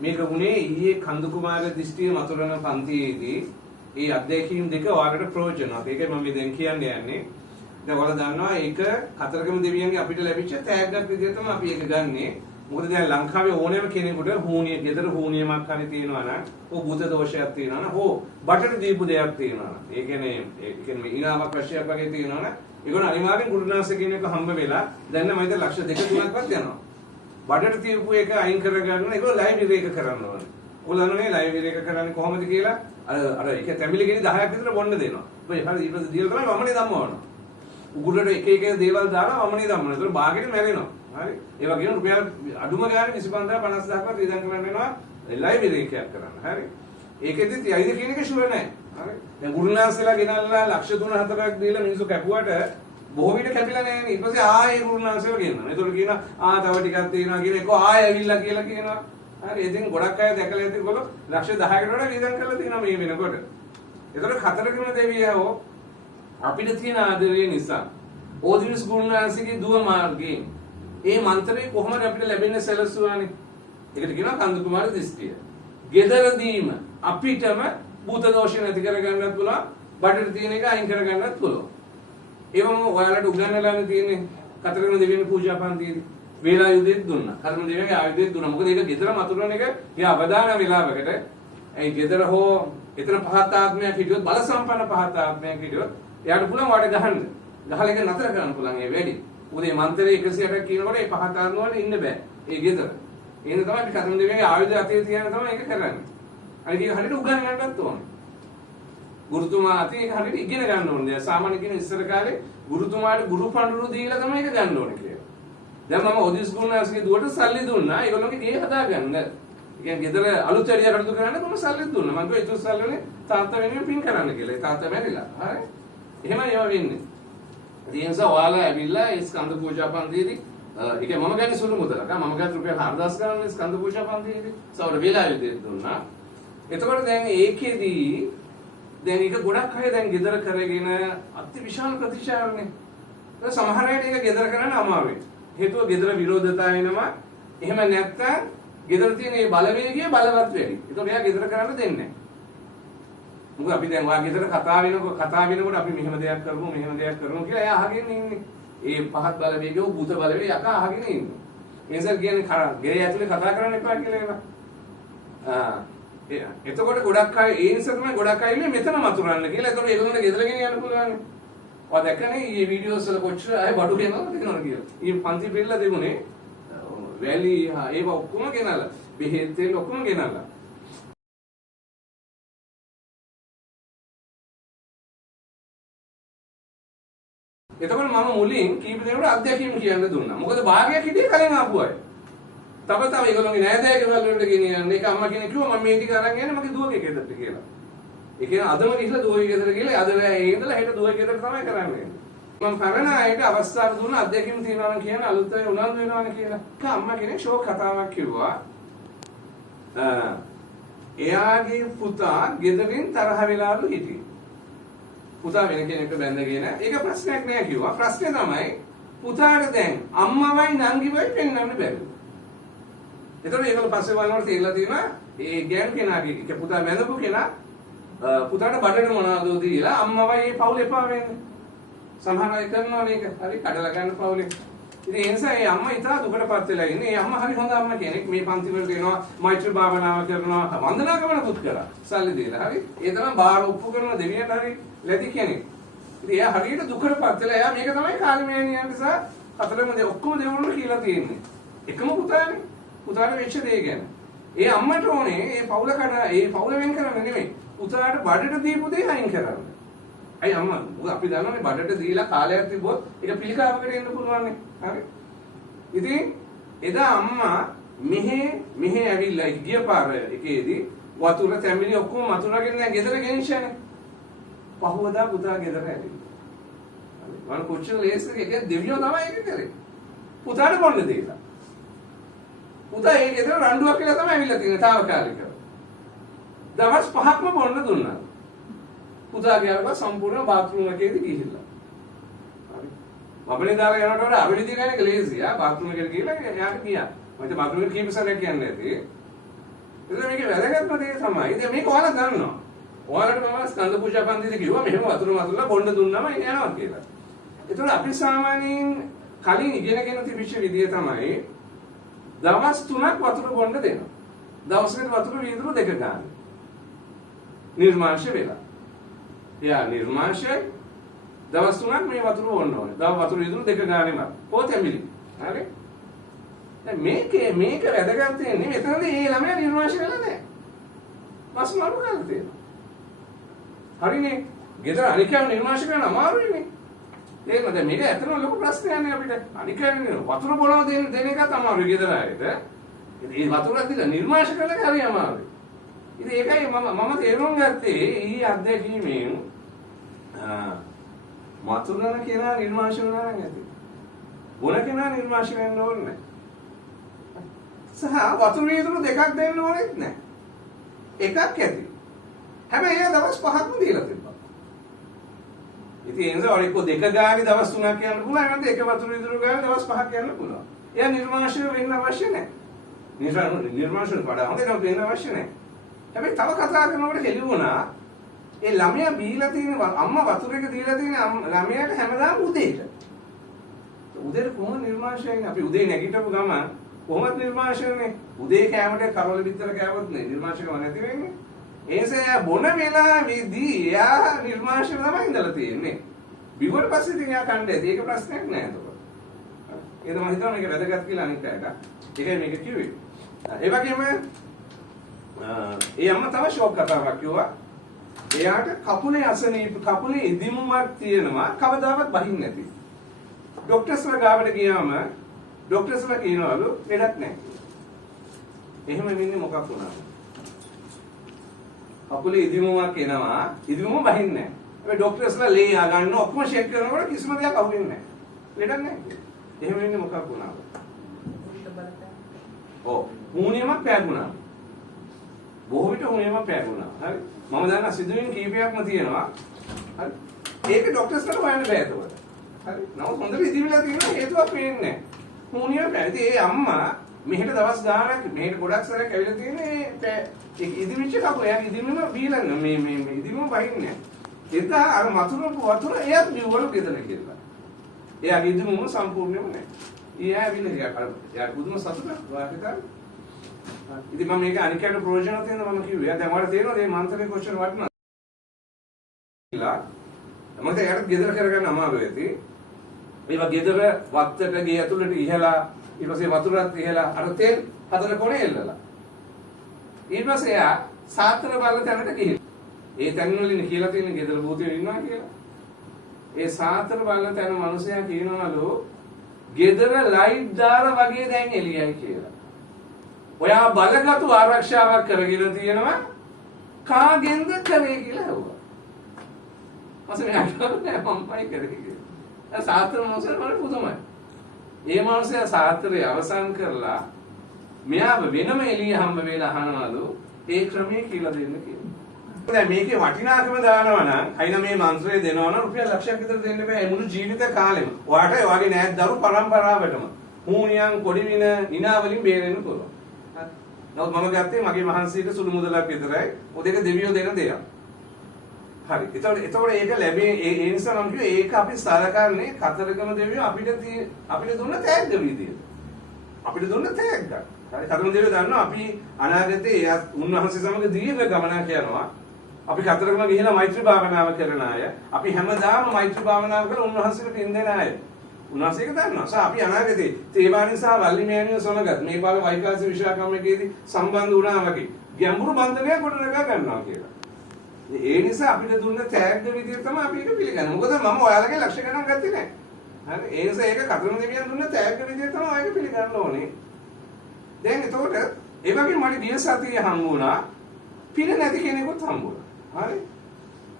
මේක උනේ ඊයේ කන්දු කුමාර දිස්ත්‍රික්කයේ මතුරන පන්තියේදී ඒ අධ්‍යක්ෂින් දෙක ඔයාලට ප්‍රයෝජනවත්. ඒකයි මම මේ දැන් කියන්න යන්නේ. දැන් ඔයාලා දන්නවා ඒක කතරගම දෙවියන්ගේ අපිට ලැබිච්ච තෑග්ගක් විදිහට තමයි අපි ඒක ගන්නෙ. මොකද දැන් ලංකාවේ ඕනෑම කෙනෙකුට හුණිය, ගෙදර හුණියමක් හරි තියෙනවා නම්, ඕ භූත දෝෂයක් තියෙනවා නම්, ඕ බටට දීපු දෙයක් තියෙනවා නම්, ඒ කියන්නේ ඊනාවක් වශයෙන් වගේ තියෙනවා නම්, ඒගොල්ලෝ අනිවාර්යෙන් ගුරුනාථ කියන එක හම්බ වෙලා දැන් නම් මම ලක්ෂ 2-3ක්වත් යනවා. බඩට තියපු එක අයින් කරගන්න ඒගොල්ලෝ ලයිව් විරේක කරන්න ඕනේ. ඔයගොල්ලෝනේ ලයිව් විරේක කරන්නේ කොහොමද කියලා අර ඒක තැඹිලි ගෙඩි 10ක් විතර බොන්න දෙනවා. ඔය හරි ඊපස්සේ දීලා තමයි වමනේ දම්මවනවා. උගුරට එක එක දේවල් දාලා වමනේ දම්මනවා. ඒතර බාගෙට මැරෙනවා. හරි. ඒ වගේම රුපියල් අඩුම ගානේ 25000ක්වත් වියදම් කරන්න වෙනවා ලයිව් විරේකයක් කරන්න. හරි. ඒකෙදිත් යයිද කියන එක ෂුවර් නැහැ. හරි. දැන් ගුරුනාථලා ගෙනල්ලා ලක්ෂ 3-4ක් දීලා මිනිස්සු කැපුවට බොහෝ විට කැපිලා නැහැ නේ. ඊට පස්සේ ආයෙ ගුරුනාථයව ගෙන්නනවා. ඒතකොට කියනවා තව ටිකක් තියෙනවා කියන එක ආයෙ ඇවිල්ලා කියලා කියනවා. හරි. ඉතින් ගොඩක් අය දැකලා ඇති ඒගොල්ලෝ ලක්ෂ 10කට වඩා වියදම් කරලා තියෙනවා මේ වෙනකොට. ඒතකොට කතරගම දෙවියෝ අපිට තියෙන ආදරය නිසා ඕදිනස් ගුරුනාථගේ දුව මාර්ගයෙන් ඒ මන්ත්‍රේ කොහොමද අපිට ලැබෙන්නේ සැලසුවානේ. ඒකට කියනවා කන්දු කුමාර දිස්ත්‍රික්කය. ගෙදරදීම අපිටම භූත දෝෂ නැති කරගන්නත් පුළුවන්, බඩට තියෙන එක අයින් කරගන්නත් පුළුවන්. ඒවම ඔයාලට උගන්වලානේ තියෙන්නේ කතරගම දෙවියන් පූජා පන්තියේදී. වේලා යුදෙත් දුන්නා. කතරගම දෙවියන්ගේ ආයුධෙත් දුන්නා. මොකද ඒක ගෙදර මතුරන එක ඒ අවදාන වේලාවකට ඒ ගෙදර හෝ එතන පහත් ආත්මයක් හිටියොත්, බල සම්පන්න පහත් ආත්මයක් හිටියොත් එයාට පුළුවන් වඩ ගහන්න. ගහලා එක නතර කරන්න පුළුවන් ඒ වැඩි. මොකද මේ මන්ත්‍රයේ 108ක් කියනකොට ඒ පහත් ආත්ම වල ඉන්න බෑ. ඒ ගෙදර. එහෙනම් තමයි අපි කතරගම දෙවියන්ගේ ආයුධ අතේ තියන තමයි ඒක කරන්නේ. අනිත් එක හරියට උගන්වන්නත් ඕනේ. ගුරුතුමා අතේ ඒක හරියට ඉගෙන ගන්න ඕනේ. සාමාන්‍ය කෙනෙක් ඉස්සර කාලේ ගුරුතුමාට ගුරු පඬුරු දීලා තමයි ඒක ගන්න ඕනේ කියලා. දැන් මම ඔදිස් ගුණාස්ගේ දුවට සල්ලි දුන්නා. ඒගොල්ලෝගේ ගේ හදාගන්න. ඒ කියන්නේ ගෙදර අලුත් ඇරියා කටයුතු කරන්න මම සල්ලි දුන්නා. මම කිව්වා ඒ සල්ලි වලින් තාත්තා වෙනුවෙන් පින් කරන්න කියලා. ඒ තාත්තා මැරිලා. හරි. එහෙමයි ඒවා වෙන්නේ. ඒ නිසා ඔයාලා ඇවිල්ලා ඒ ස්කන්ධ පූජා පන්තියේදී ඒක මම ගන්නේ සුළු මුදලක්. මම ගත්ත රුපියල් 4000 ගන්න ස්කන්ධ පූජා පන්තියේදී සවර වේලා යුදෙත් දුන්නා. එතකොට දැන් ඒකෙදී දැන් ඒක ගොඩක් අය දැන් ගෙදර කරගෙන අති විශාල ප්‍රතිචාරනේ. ඒක සමහර අයට ඒක ගෙදර කරන්න අමාරුයි. හේතුව ගෙදර විරෝධතා එනවා. එහෙම නැත්නම් ගෙදර තියෙන මේ බලවේගය බලවත් වැඩි. ඒක මෙයා ගෙදර කරන්න දෙන්නේ නැහැ. මොකද අපි දැන් ඔයා ගෙදර කතා වෙනකොට අපි මෙහෙම දෙයක් කරමු කියලා එයා අහගෙන ඉන්නේ. ඒ පහත් බලවේගය භූත බලවේගය යකා අහගෙන ඉන්නේ. ඒ නිසා කියන්නේ ගෙරේ ඇතුලේ කතා කරන්න එපා කියලා ඒවා. එතකොට ගොඩක් අය ඒ නිසා තමයි ගොඩක් අය ඉන්නේ මෙතන මතුරන්න කියලා. එතකොට ඒගොල්ලන්ට ගෙදර ගෙනියන්න පුළුවන්. ඔයා දැක්කනේ මේ වීඩියෝස් වල කොච්චර අය බඩු ගෙනවද කියලා. ඊ පන්ති පිළිලා දෙමුනේ. වැලි ඒව ඔක්කොම ගෙනලා. බෙහෙත් තෙල් ඔක්කොම ගෙනලා. එතකොට මම මුලින් කීප දෙනෙකුට අධ්‍යක්ෂින් කියන්න දුන්නා. මොකද භාගයක් හිටියේ කලින් ආපු අය. තව ඒගොල්ලෝගේ නෑදෑ ගෙවල් වලට ගෙනියන්නේ. ඒක අම්මා කෙනෙක් කිව්වා මම මේ ටික අරන් යන්නේ මගේ දුවගේ ගෙදරට කියලා. ඒ කියන්නේ අදම ගිහලා දුවගේ ගෙදර ගිහලා අද නෑ ඒ ඉඳලා හෙට දුවගේ ගෙදර තමයි කරන්නේ. මම පරණ අයට අවස්ථාව දුන්නා අධ්‍යක්ෂින් තියනවා නම් කියන අලුත් අය උනන්දු වෙනවනේ කියලා. ඒක අම්මා කෙනෙක් ෂෝක් කතාවක් කිව්වා. එයාගේ පුතා ගෙදරින් තරහ වෙලාලු හිටියේ. පුතා වෙන කෙනෙක්ට බැඳගෙන ඒක ප්‍රශ්නයක් නෑ කිව්වා. ප්‍රශ්නේ තමයි පුතාට දැන් අම්මවයි නංගිවයි පෙන්වන්න බැහැ. එතකොට ඒගොල්ලෝ පස්සේ බලනකොට තේරලා තියෙනවා ඒ ගෑනු කෙනාගේ ඒක පුතා වැඳපු කෙනා පුතාට බඩට මොනවද දීලා අම්මවයි ඒ පවුල එපා වෙන්නේ. සමහර අය කරනවා මේක. හරි කඩලා ගන්න පවුලේ. ඉතින් ඒ නිසා ඒ අම්මා ඉතා දුකටපත් වෙලා ඉන්නේ. ඒ අම්මා හරි හොඳ අම්මා කෙනෙක්. මේ පන්ති වලට එනවා මෛත්‍රී භාවනාව කරනවා වන්දනා කරනකුත් කරා. සල්ලි දීලා. හරි. ඒ තමයි බාර ඔප්පු කරන දෙවියන්ට හරි ලැබි කෙනෙක්. ඉතින් එයා හරියට දුකටපත් වෙලා එයා මේක තමයි කාලමෑණියන් නිසා කතරගම ඔක්කොම දෙවිවරුන්ට කියලා තියෙන්නේ. එකම පුතානේ. පුතාට වෙච්ච දේ ගැන. ඒ අම්මට ඕනේ ඒ පවුල වෙන් කරන්න නෙමෙයි. පුතාට බඩට දීපු දේ අයින් කරන්න. අයි අම්මා මොකද අපි දන්නවනේ බඩට දීලා කාලයක් තිබ්බොත් ඒක පිළිකාවකට එන්න පුළුවන් නේ. හරි. ඉතින් එදා අම්මා මෙහෙ ඇවිල්ලා ගිය පාර එකේදී වතුර තැඹිලි ඔක්කොම මතුරගෙන දැන් ගෙදර ගෙනිච්චානේ. පහවදා පුතා ගෙදර ඇවිල්ලා. හරි. මම කොච්චර ලේසිද ඒක දෙවියෝ තමයි ඒක කරේ. පුතාට බොන්න දෙලා. පුතා ඒ ගෙදර රණ්ඩුවක් කියලා තමයි ඇවිල්ලා තියෙන්නේ తాවකාලිකව. දවස් 5ක්ම බොන්න දුන්නා. පුතා ගියාම සම්පූර්ණ බාත්රූම් එකේදී ගිහිල්ලා. හරි. වබනේ දාලා යනකොට වඩා අවිලි දින එක ලේසියි. බාත්රූම් එකට ගිහලා යාට ගියා. මම බාත්රූම් එකට කීප සැරයක් කියන්නේ නැති. එතන මේකේ වැදගත්ම දේ තමයි දැන් මේක ඔයාලා දන්නවා. ඔයාලට මම ස්කන්ධ පූජා පන්තිද කිව්වා මෙහෙම වතුර මතුලා බොන්න දුන්නම යනවා කියලා. ඒතකොට අපි සාමාන්‍යයෙන් කලින් ඉගෙනගෙන තිබිච්ච විදිය තමයි දවස් 3ක් වතුර බොන්න දෙනවා. දවසකට වතුර වීදුරු 2 ගන්න. නිර්මාංශ වෙලා. එයා නිර්මාංශය දවස් 3ක් මේ වතුර බොන්න ඕනේ. වතුර වීදුරු 2 ගානෙම. පොතෙමිලි. හරි? දැන් මේක වැදගත් වෙන්නේ මෙතනදී මේ ළමයා නිර්මාංශ වෙලා නැහැ. මස් මාරු කරලා තියෙනවා. හරිනේ. ගෙදර අනිකම නිර්මාංශ කරන්න අමාරුයිනේ. ඒක දැන් මේක ඇත්තටම ලොකු ප්‍රශ්නයක් නේ අපිට. අනිකන්නේ වතුර බොනවා දෙන එකත් අමාරුයි ගෙදර ආයෙත්. ඒ වතුරක් දිලා නිර්මාංශ කරන එක හරි අමාරුයි. ඉතින් ඒකයි මම තේරුම් ගත්තේ ඊ අත්දැකීමෙන් වතුරන කෙනා නිර්මාංශ වෙනවා නම් ඇති. බොන කෙනා නිර්මාංශ වෙන්න ඕනේ නැහැ. සහ වතුර වීදුරු 2ක් දෙන්න ඕනෙත් නැහැ. එකක් ඇති. හැබැයි ඒ දවස් 5ක්ම දීලා තිබ්බා. ඉතින් ඒ නිසා ඔරිකෝ 2 ගානේ දවස් 3ක් යන්න පුළුවන්. නැත්නම් එක වතුර වීදුරු ගානේ දවස් 5ක් යන්න පුළුවන්. එයා නිර්මාංශ වෙන්න අවශ්‍ය නැහැ. නිර්මාංශ වඩා හොඳ නම් වෙන්න අවශ්‍ය නැහැ. හැබැයි තව කතා කරනකොට හෙළි වුණා ඒ ළමයා බීලා තියෙන අම්මා වතුර එක දීලා තියෙන ළමයාට හැමදාම උදේට. උදේට කොහොම නිර්මාංශයන්නේ අපි උදේ නැගිටපු ගමන් කොහොමද නිර්මාංශයන්නේ? උදේ කෑමට කරවල විතර කෑවොත් නේ නිර්මාංශකම නැති වෙන්නේ. ඒ නිසා බොන වෙලාවේදී එයා නිර්මාංශය තමයි ඉඳලා තියෙන්නේ. බිව්වට පස්සේ ඉතින් එයා කන්නේ. ඒක ප්‍රශ්නයක් නෑ එතකොට. ඒක මම හිතනවා මේක වැදගත් කියලා අනිත් අයට. ඒකයි මේක කිව්වේ. ඒ වගේම ඒ අම්මා තව ෂොක් කතාවක් කිව්වා. එයාට කකුලේ අසනීප කකුලේ ඉදිමුමක් තියෙනවා කවදාවත් බහින්නේ නැති. ડોක්ටර්ස්ලා ගාවට ගියාම ડોක්ටර්ස්ලා කියනවලු ලෙඩක් නැහැ. එහෙම වෙන්නේ මොකක් වුණාද? කකුලේ ඉදිමුමක් එනවා ඉදිමුම බහින්නේ නැහැ. හැබැයි ડોක්ටර්ස්ලා ලේ ගන්න ඔක්කොම චෙක් කරනකොට කිසිම දෙයක් අහුවෙන්නේ නැහැ. ලෙඩක් නැහැ. එහෙම වෙන්නේ මොකක් වුණාද? ඔව් මූණියමක් පෑගුණා. බොහෝ විට මූණියමක් පෑගුණා. හරි. මම දන්නා සිදුවීම් කීපයක්ම තියෙනවා. හරි. ඒක ડોක්ටර්ස්ලාට හොයන්න බෑ ඒකට. හරි. නමුත් හොඳට ඉදිරියලා තියෙන හේතුවක් වෙන්නේ නැහැ. මූණියම පෑ. ඉතින් ඒ අම්මා මෙහෙට දවස් ගාණක් මෙහෙට ගොඩක් සැරයක් ඇවිල්ලා තියෙන්නේ ඒ ඉදිරිච්ච කපුව. එයා ඉදිරියම බීලා මේ ඉදිරියම බහින්නේ නැහැ. ඒක අර වතුර එයාත් බිව්වලු ගෙදර කියලා. එයාගේ ඉදිරියම සම්පූර්ණයෙන්ම නැහැ. එයා ඇවිල්ලා යාර පුදුම සතුටක් වාකිතා. ඉතින් මම මේක අනිකයට ප්‍රයෝජන තියෙනවා මම කිව්වේ. දැන් ඔයාලට තේරෙනවද මේ මන්ත්‍රේ කොච්චර වටිනවද කියලා? මම දැන් ගෙදර කරගන්න අමාරු වෙති. මේවා ගෙදර වත්තට ගේ ඇතුළට ඉහලා ඊට පස්සේ වතුරත් ඉහලා අර තෙල් හතර කොනේ එල්ලලා. ඊට පස්සේ එයා සාත්‍ර බල තැනට ගිහින්. ඒ තැන් වලින් කියලා තියෙන ගෙදර භූතයෝ ඉන්නවා කියලා. ඒ සාත්‍ර බල තැන මිනිසයා කියනවලු ගෙදර ලයිට් දාලා වගේ දැන් එළියයි කියලා. ඔයා බලගතු ආරක්ෂාවක් කරගෙන තියෙනවා කාගෙන්ද කරේ කියලා ඇහුවා. මම මම්මයි කරේ කියලා. සාත්‍ර මොසර් මට පුදුමයි. ඒ මානසයා සාත්‍රය අවසන් කරලා මෙයාව වෙනම එළිය හම්බ වෙලා අහනවලු ඒ ක්‍රමයේ කියලා දෙන්න කියලා. දැන් මේකේ වටිනාකම දානවා නම් අයින මේ මන්ත්‍රය දෙනවා නම් රුපියල් ලක්ෂයක් විතර දෙන්න බෑ මුළු ජීවිත කාලෙම. ඔයාට ඒ වගේ නෑත් දරු පරම්පරාවටම හුණියන් කොඩිවින නිනා වලින් බේරෙන්න පුළුවන්. නමුත් මම ගත්තේ මගේ මහන්සියට සුළු මුදලක් විතරයි. ඔය දෙක දෙවියෝ දෙන දෙයක්. හරි. එතකොට ඒක ලැබේ ඒ නිසා මම කිව්වේ ඒක අපි සලකන්නේ කතරගම දෙවියෝ අපිට දුන්න තෑග්ග විදියට. අපිට දුන්න තෑග්ග. හරි. කතරගම දෙවියෝ දන්නවා අපි අනාගතේ උන්වහන්සේ සමග දීර්ඝ ගමනක් යනවා. අපි කතරගම ගිහිලා මෛත්‍රී භාවනාව කරන අය. අපි හැමදාම මෛත්‍රී භාවනාව කරලා උන්වහන්සේට පින් දෙන අය. උන්වහන්සේ ඒක දන්නවා. අපි අනාගතේ තේවාණි සහ වල්ලි මෑණියෝ සමගත් මේ පාර වෛකාස විශ්වාකම්මකේදී සම්බන්ධ වුණා වගේ ගැඹුරු බන්ධනයක් ගොඩනගා ගන්නවා කියලා. ඒ නිසා අපිට දුන්න තෑග්ග විදියට තමයි අපි ඒක පිළිගන්නේ. මොකද මම ඔයාලගේ ලක්ෂ ගණන් ගත්තේ නැහැ. හරි. ඒ නිසා ඒක කතරගම දෙවියන් දුන්න තෑග්ග විදියට තමයි ඔයක පිළිගන්න ඕනේ. දැන් එතකොට ඒ වගේ මට ගිය සතියේ හම්බ වුණා පින නැති කෙනෙකුත් හම්බ වුණා. හරි.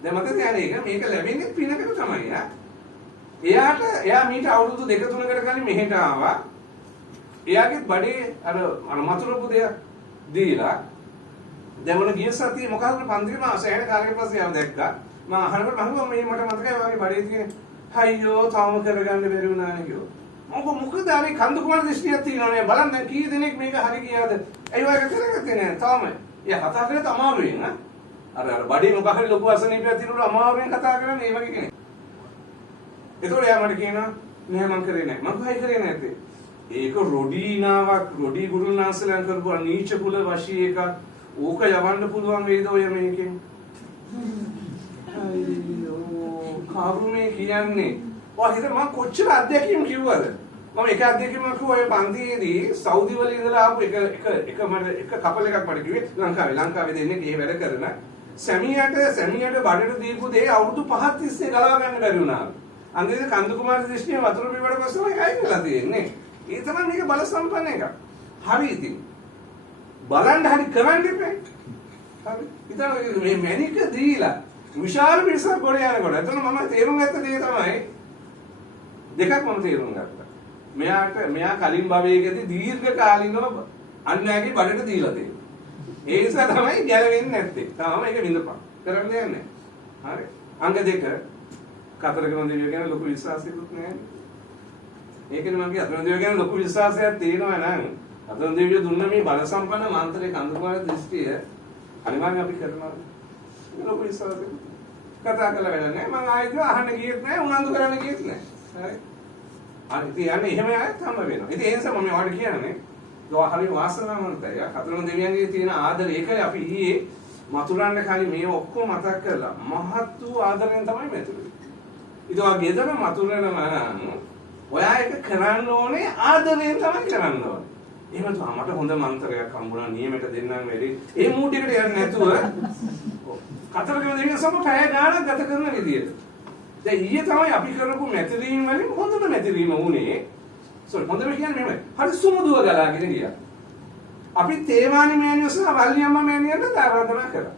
දැන් මට දැනෙන්නේ මේක ලැබෙන්නේ පිනකට තමයි ඈ. එයා මීට අවුරුදු 2-3කට කලින් මෙහෙට ආවා. එයාගේ බඩේ අර මතුරුපු දෙයක් දීලා දැන් මොන ගිය සතියේ මොකක්ද පන්තිම සෑහෙන කාලයකට පස්සේ ආව දැක්කා. මම අහනකොට මම මේ මට මතකයි වගේ බඩේ තියෙන අයියෝ තාම කරගන්න බැරි වුණානේ කිව්වා. මොකද අනේ කන්ද කුමාර දෘෂ්ටියක් තියෙනවනේ බලන්න දැන් කී දෙනෙක් මේක හරි කියාද ඒ වගේ කරගත්තේ නෑ තාම එයා කතා කරේ අමාරුවෙන් අර බඩේ මොකක් හරි ලොකු අසනීපයක් තියෙනකොට අමාරුවෙන් කතා කරන්නේ ඒ වගේ කෙනෙක් ඒතකොට එයා මට කියනවා නෑ මං කරේ නෑ මං කොහේ කරේ නැත්තේ ඒක රොඩීනාවක් රොඩී ගුරුනාසලයන් කරපු නීච කුල වශී එකක් ඕක යවන්න පුළුවන් වේද ඔය මේකෙන් අයියෝ කරුමේ කියන්නේ ඔය හිත මම කොච්චර අධ්‍යක්ෂකම් කිව්වද මම එක අධ්‍යක්ෂකම් කිව්වා ඔය පන්තියේදී සෞදි වල ඉඳලා ආපු එක කපල් එකක් මට කිව්වේ ලංකාවේ දෙන්නේ ඒ වැඩ කරන සැමියාට බඩට දීපු දේ අවුරුදු 5ක් තිස්සේ ගලව ගන්න බැරි වුණා. අන්තිමට කන්ද කුමාර දෘෂ්ටිය වතුර බිමට පස්සම එකයි වෙලා තියෙන්නේ. ඒ තමයි මේක බල සම්පන්න එක. හරි ඉතින්. බලන්න හරි කරන්න එපා. හරි. ඉතින් මේ මැනික දීලා විශාල පිරිසක් ගොඩ යනකොට එතන මම තේරුම් ගත්ත දේ තමයි දෙකක් මම තේරුම් ගත්තා. මෙයා කලින් භවයකදී දීර්ඝ කාලිනව අන්‍යයන්ගේ බඩට දීලා තියෙනවා. ඒ නිසා තමයි ගැලවෙන්නේ නැත්තේ. තාම ඒක විඳපන්. කරන්න දෙයක් නැහැ. හරි. අංග දෙක කතරගම දෙවියෝ ගැන ලොකු විශ්වාසයක්වත් නැහැ. ඒකනේ මම කිය අතරම දෙවියෝ ගැන ලොකු විශ්වාසයක් තියෙනවා නම් අතරම දෙවියෝ දුන්න මේ බල සම්පන්න මන්ත්‍රේ කඳුමාර දෘෂ්ටිය අනිවාර්යයෙන් අපි කරනවා. ලොකු විශ්වාසයක්. කතා කළ වෙලා නැහැ. මම ආයෙත් අහන්න ගියෙත් නැහැ. උනන්දු කරන්න ගියෙත් නැහැ. හරි. අර ඉතින් යන්නේ එහෙම ආයෙත් හම්බ වෙනවා. ඉතින් ඒ නිසා මම ඔයාලට කියන්නේ හරි වාසනාවන්තයි. කතරගම දෙවියන්ගේ තියෙන ආදරය ඒකයි අපි ඊයේ මතුරන්න කලින් මේ ඔක්කොම මතක් කරලා මහත් වූ ආදරයෙන් තමයි මෙතුනේ. ඉතින් ඔය ගෙදර මතුරනම ඔයා එක කරන්න ඕනේ ආදරයෙන් තමයි කරන්න ඕනේ. එහෙම තමයි මට හොඳ මන්ත්‍රයක් හම්බුණා නියමයට දෙන්නම් වෙලේ. ඒ මූඩ් එකට යන්නේ නැතුව කතරගම දෙවියන් සම පැය ගාණක් ගත කරන විදියට. දැන් ඊයේ තමයි අපි කරපු මැතිරීම වලින් හොඳම මැතිරීම වුණේ. හොඳම කියන්නේ මෙහෙමයි. හරි සුමුදුව ගලාගෙන ගියා. අපි තේමානි මෑණියෝ සහ වල්ලියම්මා මෑණියන්ට ආරාධනා කරා.